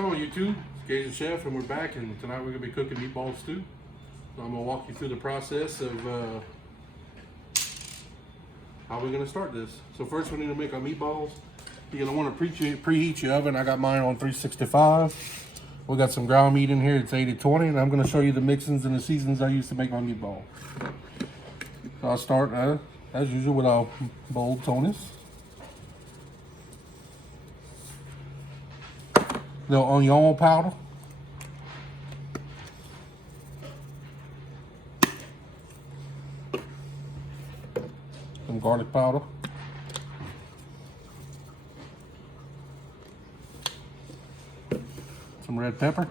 Hello YouTube, it's Cajun Chef and we're back, and tonight we're going to be cooking meatball stew. So I'm going to walk you through the process of how we're going to start this. So first we need to make our meatballs. You're going to want to preheat your oven. I got mine on 365. We got some ground meat in here, it's 80-20, and I'm going to show you the mixings and the seasons I use to make my meatball. So I'll start as usual with our bold Tonys. Little onion powder. Some garlic powder. Some red pepper.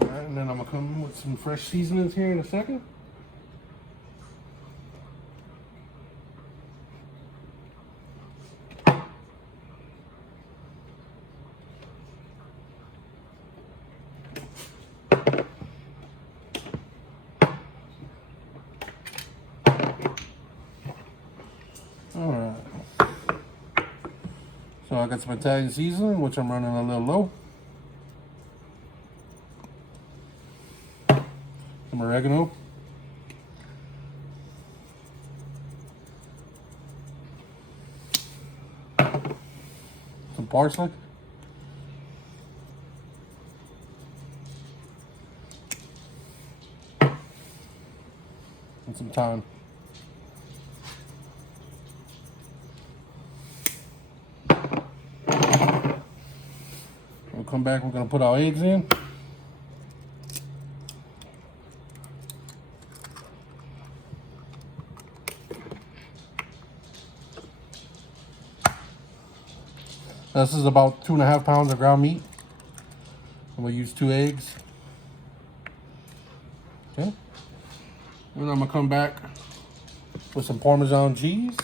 Alright, and then I'm gonna come with some fresh seasonings here in a second. Alright, so I got some Italian seasoning, which I'm running a little low. Some oregano. Some parsley. And some thyme. We'll come back, we're going to put our eggs in. This is about 2.5 pounds of ground meat. And we'll use 2 eggs. Okay. And I'm going to come back with some Parmesan cheese.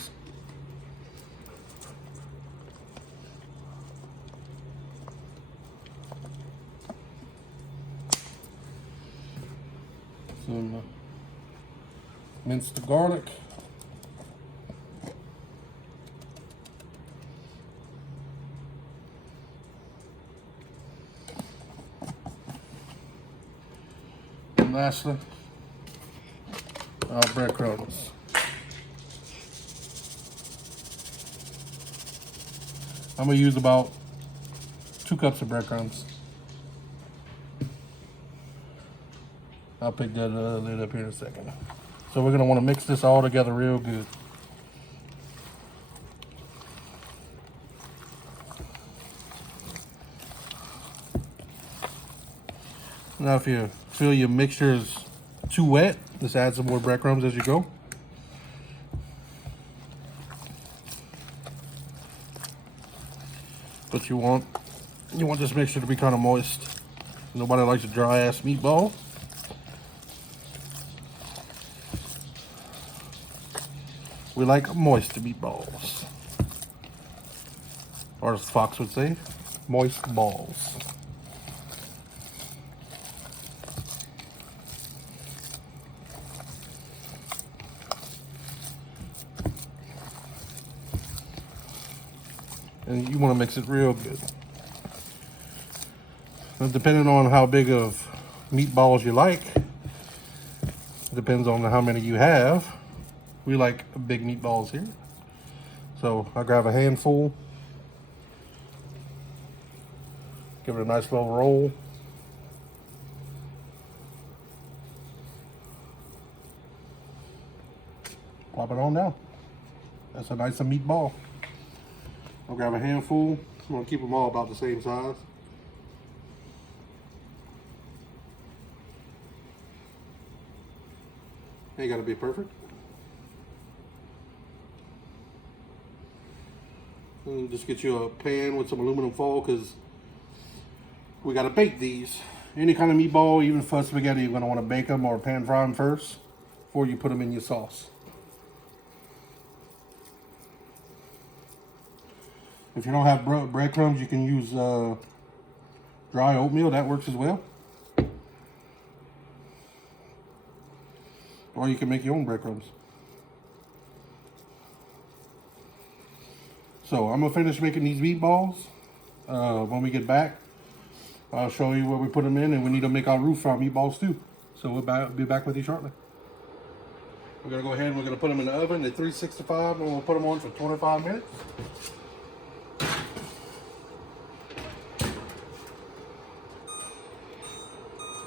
Some minced garlic. And lastly, our breadcrumbs. I'm going to use about 2 cups of breadcrumbs. I'll pick that lid up here in a second. So we're going to want to mix this all together real good. Now if you feel your mixture is too wet, just add some more breadcrumbs as you go. But you want this mixture to be kind of moist. Nobody likes a dry ass meatball. We like moist meatballs. Or as Fox would say, moist balls. And you want to mix it real good. And depending on how big of meatballs you like, depends on how many you have. We like big meatballs here. So I grab a handful, give it a nice little roll. Plop it on down. That's a nice meatball. I'll grab a handful. I'm gonna keep them all about the same size. Ain't gotta be perfect. And just get you a pan with some aluminum foil, because we gotta bake these. Any kind of meatball, even for spaghetti, you're gonna wanna bake them or pan fry them first before you put them in your sauce. If you don't have breadcrumbs, you can use dry oatmeal. That works as well. Or you can make your own breadcrumbs. So I'm gonna finish making these meatballs. When we get back, I'll show you where we put them in, and we need to make our roof for our meatballs too. So we'll be back with you shortly. We're gonna go ahead and we're gonna put them in the oven at 365, and we'll put them on for 25 minutes.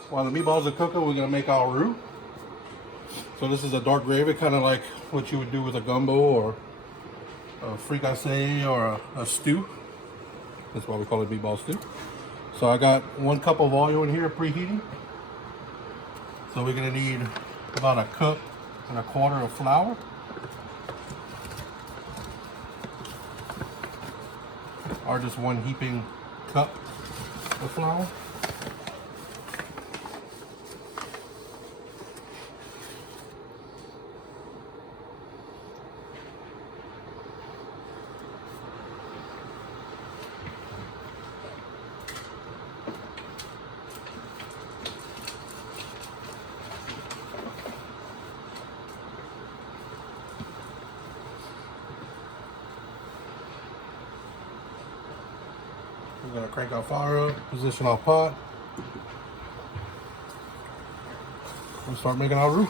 While the meatballs are cooking, we're gonna make our roux. So this is a dark gravy, kind of like what you would do with a gumbo or a fricassee or a stew. That's why we call it meatball stew. So I got 1 cup of oil in here preheating. So we're gonna need about 1 cup and 1/4 of flour. Or just 1 heaping cup of flour. We're gonna crank our fire up, position our pot. We'll start making our roux.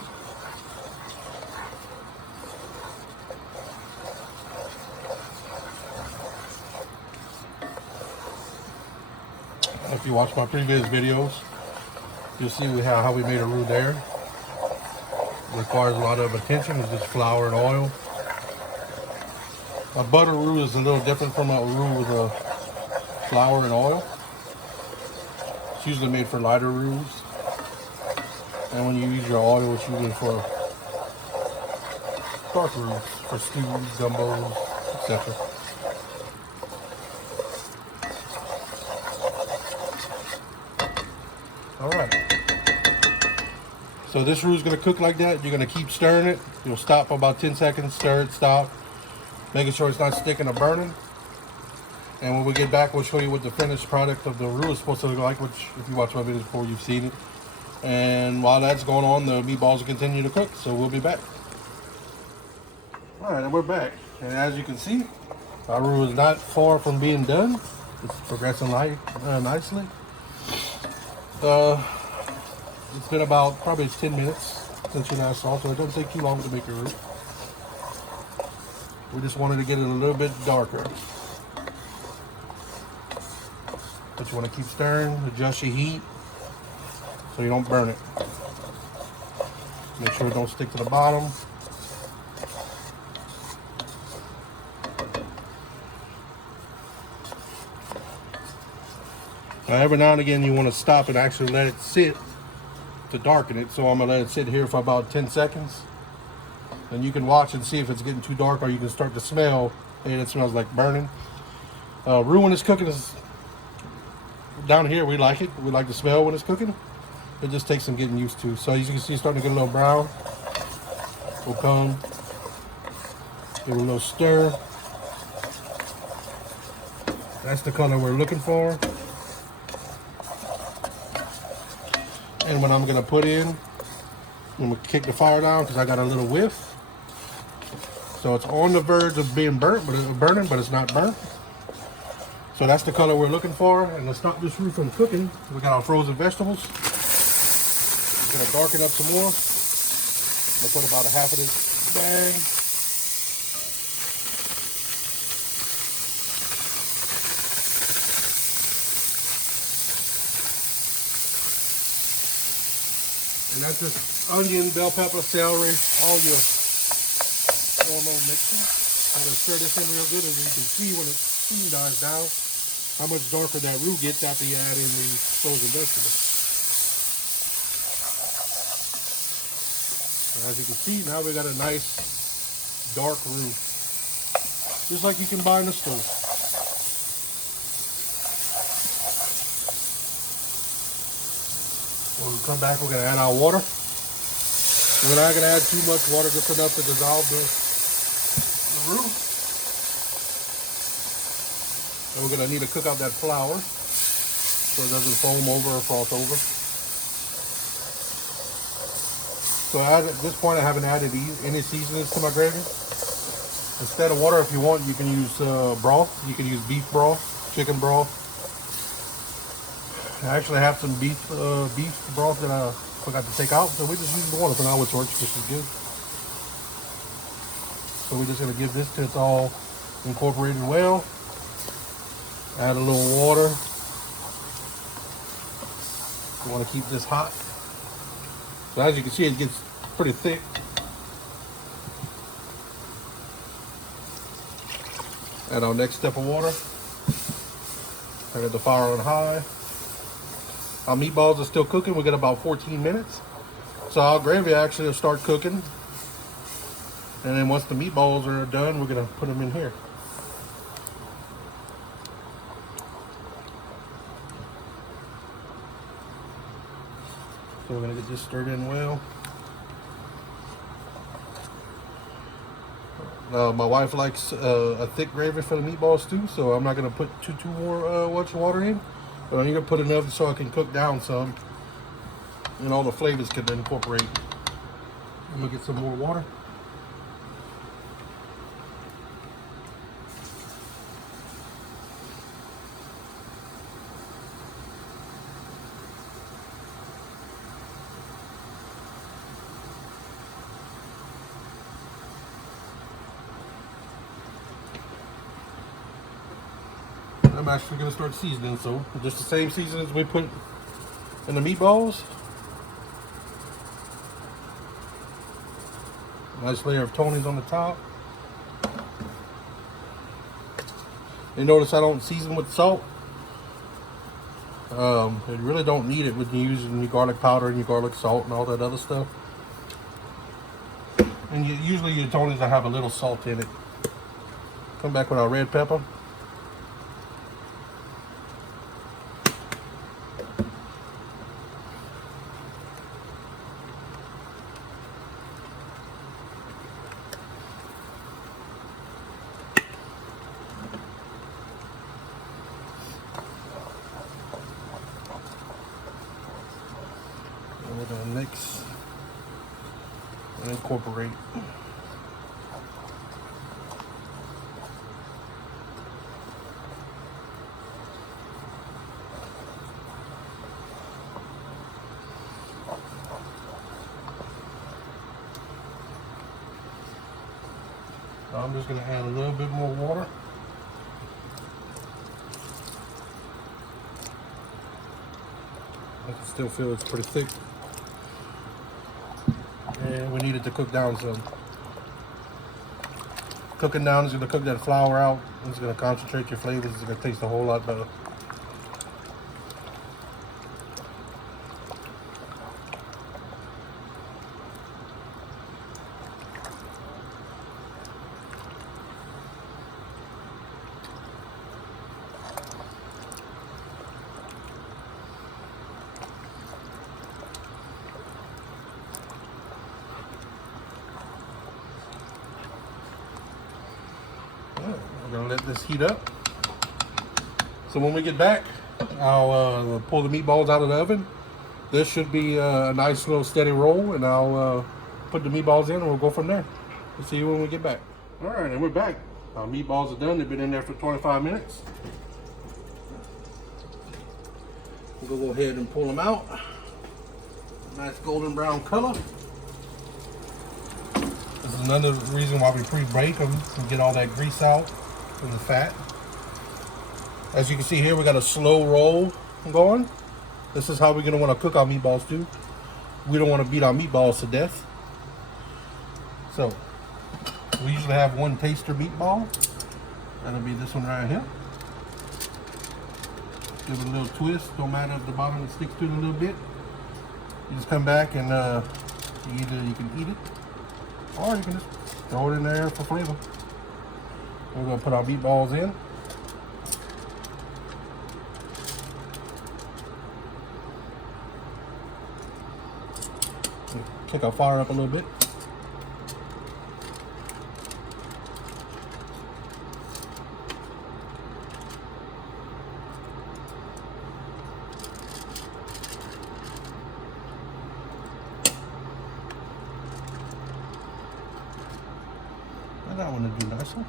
If you watch my previous videos, you'll see how we made a roux there. It requires a lot of attention. It's just flour and oil. A butter roux is a little different from a roux with a flour and oil. It's usually made for lighter roux, and when you use your oil, it's usually for dark roux, for stews, gumbos, etc. All right. So this roux is going to cook like that. You're going to keep stirring it. You'll stop for about 10 seconds, stir it, stop, making sure it's not sticking or burning. And when we get back, we'll show you what the finished product of the roux is supposed to look like, which if you watch my videos before, you've seen it. And while that's going on, the meatballs will continue to cook, so we'll be back. All right, and we're back. And as you can see, our roux is not far from being done. It's progressing nicely. It's been about probably 10 minutes since you last saw, so it doesn't take too long to make your roux. We just wanted to get it a little bit darker. But you want to keep stirring, adjust your heat so you don't burn it. Make sure it don't stick to the bottom. Now every now and again you want to stop and actually let it sit to darken it. So I'm going to let it sit here for about 10 seconds. And you can watch and see if it's getting too dark, or you can start to smell, hey, it smells like burning. Roux when it's cooking is down here, we like it. We like the smell when it's cooking. It just takes some getting used to. So as you can see, it's starting to get a little brown. We'll come, give it a little stir. That's the color we're looking for. And what I'm gonna put in, I'm gonna kick the fire down because I got a little whiff. So it's on the verge of being burnt, but it's burning, but it's not burnt. So that's the color we're looking for. And to stop this roux from cooking, we got our frozen vegetables. We're gonna darken up some more. We'll put about 1/2 of this bag. And that's just onion, bell pepper, celery, all your normal mixing. I'm gonna stir this in real good, and you can see when it steam dies down how much darker that roux gets after you add in the frozen vegetables. And as you can see, now we got a nice dark roux, just like you can buy in the store. When we come back, we're gonna add our water. We're not gonna add too much water, just enough to dissolve the roux. And we're gonna need to cook out that flour so it doesn't foam over or froth over. So at this point, I haven't added any seasonings to my gravy. Instead of water, if you want, you can use broth. You can use beef broth, chicken broth. I actually have some beef broth that I forgot to take out, so we just use the water for now, which works just as good. So we're just gonna give this till it's all incorporated well. Add a little water. You want to keep this hot. So as you can see, it gets pretty thick. Add our next step of water. Turn the fire on high. Our meatballs are still cooking. We got about 14 minutes. So our gravy actually will start cooking. And then once the meatballs are done, we're gonna put them in here. So we're gonna get this stirred in well. My wife likes a thick gravy for the meatballs too, so I'm not gonna put too much water in, but I'm gonna put enough so I can cook down some, and all the flavors can incorporate. I'm gonna get some more water. I'm actually going to start seasoning, so just the same seasonings we put in the meatballs. Nice layer of Tony's on the top. You notice I don't season with salt. You really don't need it when you're using your garlic powder and your garlic salt and all that other stuff. And usually your Tony's will have a little salt in it. Come back with our red pepper. We're going to mix and incorporate. So I'm just going to add a little bit more water. I can still feel it's pretty thick. And we need it to cook down some. Cooking down is going to cook that flour out. It's going to concentrate your flavors. It's going to taste a whole lot better. We're gonna let this heat up. So when we get back, I'll pull the meatballs out of the oven. This should be a nice little steady roll, and I'll put the meatballs in and we'll go from there. We'll see you when we get back. All right, and we're back. Our meatballs are done. They've been in there for 25 minutes. We'll go ahead and pull them out. Nice golden brown color. This is another reason why we pre-bake them, to get all that grease out from the fat. As you can see here, we got a slow roll going. This is how we're gonna want to cook our meatballs too. We don't want to beat our meatballs to death. So we usually have one taster meatball. That'll be this one right here. Give it a little twist. Don't matter if the bottom sticks to it a little bit. You just come back and either you can eat it, or you can just throw it in there for flavor. We're gonna put our meatballs in. Kick our fire up a little bit. That one gonna do nicely.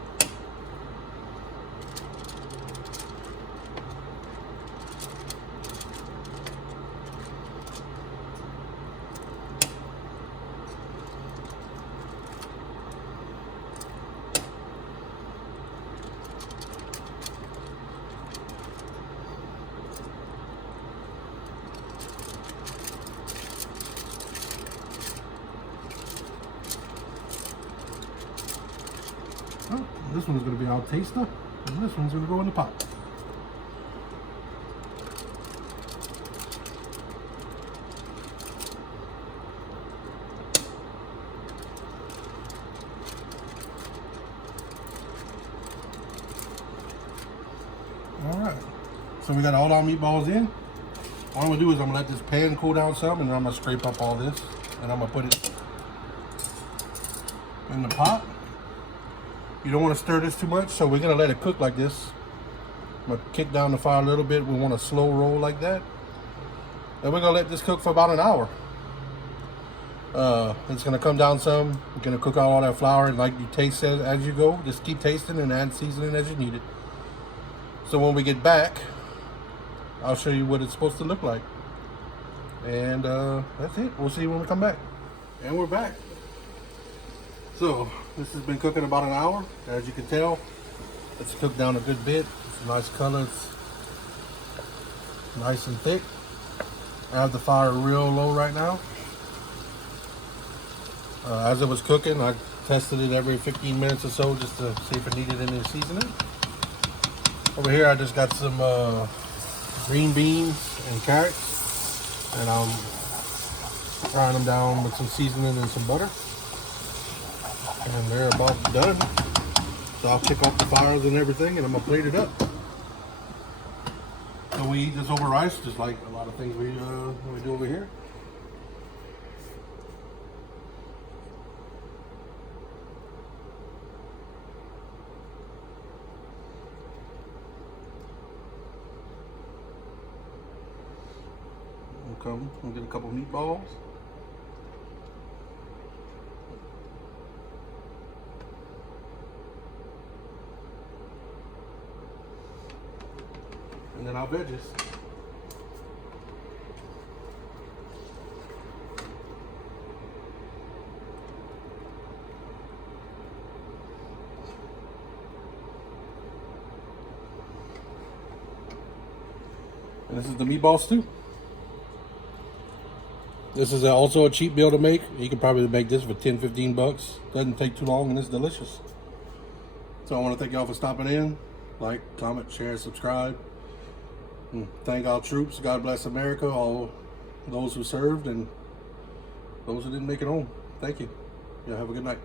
Oh, this one's going to be our taster, and this one's going to go in the pot. Alright, so we got all our meatballs in. What I'm going to do is I'm going to let this pan cool down some, and then I'm going to scrape up all this, and I'm going to put it in the pot. You don't want to stir this too much, so we're going to let it cook like this. I'm going to kick down the fire a little bit. We want a slow roll like that. And we're going to let this cook for about an hour. It's going to come down some. We're going to cook out all that flour, and like you taste it as you go. Just keep tasting and add seasoning as you need it. So when we get back, I'll show you what it's supposed to look like. And that's it. We'll see you when we come back. And we're back. So this has been cooking about an hour. As you can tell, it's cooked down a good bit. It's a nice color. It's nice and thick. I have the fire real low right now. As it was cooking, I tested it every 15 minutes or so just to see if it needed any seasoning. Over here I just got some green beans and carrots, and I'm frying them down with some seasoning and some butter. And they're about done. So I'll kick off the fires and everything, and I'm gonna plate it up. So we eat this over rice, just like a lot of things we do over here. We'll get a couple meatballs. And then our veggies. And this is the meatball stew. This is also a cheap meal to make. You can probably make this for 10-15 bucks. Doesn't take too long, and it's delicious. So I want to thank y'all for stopping in. Like, comment, share, subscribe. And thank our troops. God bless America. All those who served and those who didn't make it home. Thank you. Yeah, have a good night.